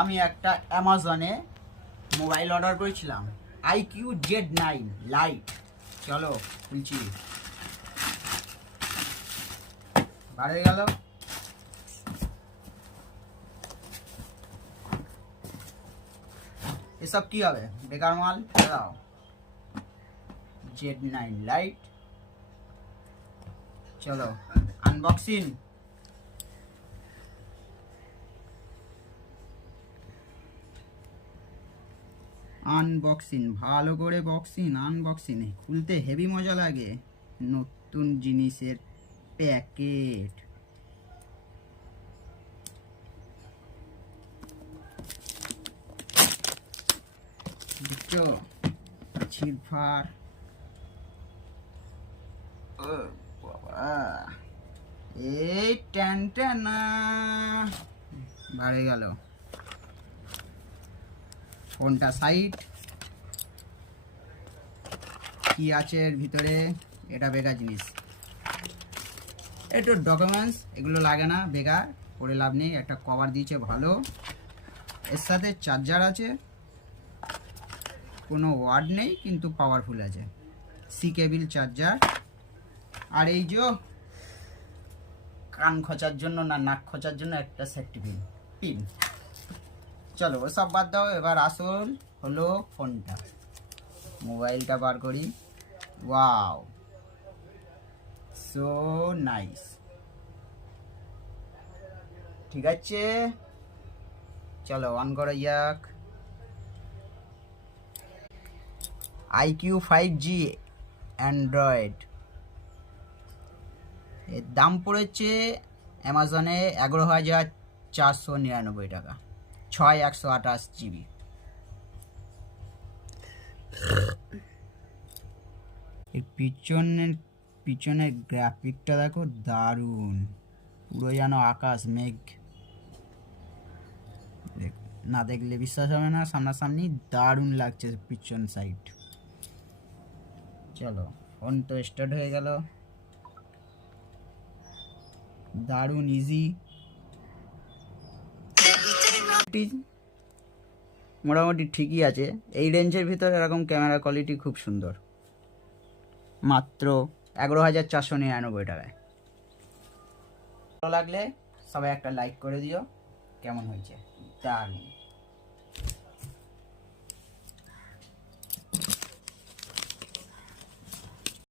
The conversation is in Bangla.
আমি একটা অ্যামাজনে মোবাইল অর্ডার করেছিলাম, IQ-Z9 লাইট। চলো খুলছি। বার হয়ে গেল। এসব কি হবে? বেকার মাল, দাও। Z9 light. চলো আনবক্সিং। ভালো করে আনবক্সিং খুলতে হেভি মজা লাগে। নতুন জিনিসের প্যাকেট। দেখছো ছিটফার। ও বাবা, এই টানটানা বাড়ে গেল। ফোনটা সাইড। কি আছে এর ভিতরে? এটা বেকার জিনিস, একটু ডকুমেন্টস, এগুলো লাগে না, বেকার, করে লাভ নেই। একটা কভার দিয়েছে ভালো, এর সাথে চার্জার আছে, কোনো ওয়ার্ড নেই কিন্তু পাওয়ারফুল আছে, সি কেবিল চার্জার। আর এই যে কান খোঁচার জন্য না নাক খোঁচার জন্য একটা সেফটি পিন। চলো ওসব বাদ দাও, এবার আসল হলো ফোনটা। মোবাইলটা বার করি। Wow, so nice. ঠিক আছে, চলো অন করা যাক। IQ5G Android. এর দাম পড়েছে অ্যামাজনে 11,499 টাকা, 6/128 GB। এর পিছনের গ্রাফিকটা দেখো, দারুণ, পুরো যেন আকাশ মেঘ। না দেখলে বিশ্বাস হবে না, সামনাসামনি দারুণ লাগছে পিছন সাইড। চলো ফোন তো স্টার্ট হয়ে গেল, দারুণ ইজি। মোটামুটি ঠিকই আছে, এই রেঞ্জের ভিতরে এরকম ক্যামেরা কোয়ালিটি খুব সুন্দর। মাত্র 11,499 টাকায়। ভালো লাগলে সবাই একটা লাইক করে দিও। কেমন হয়েছে? দারুণ।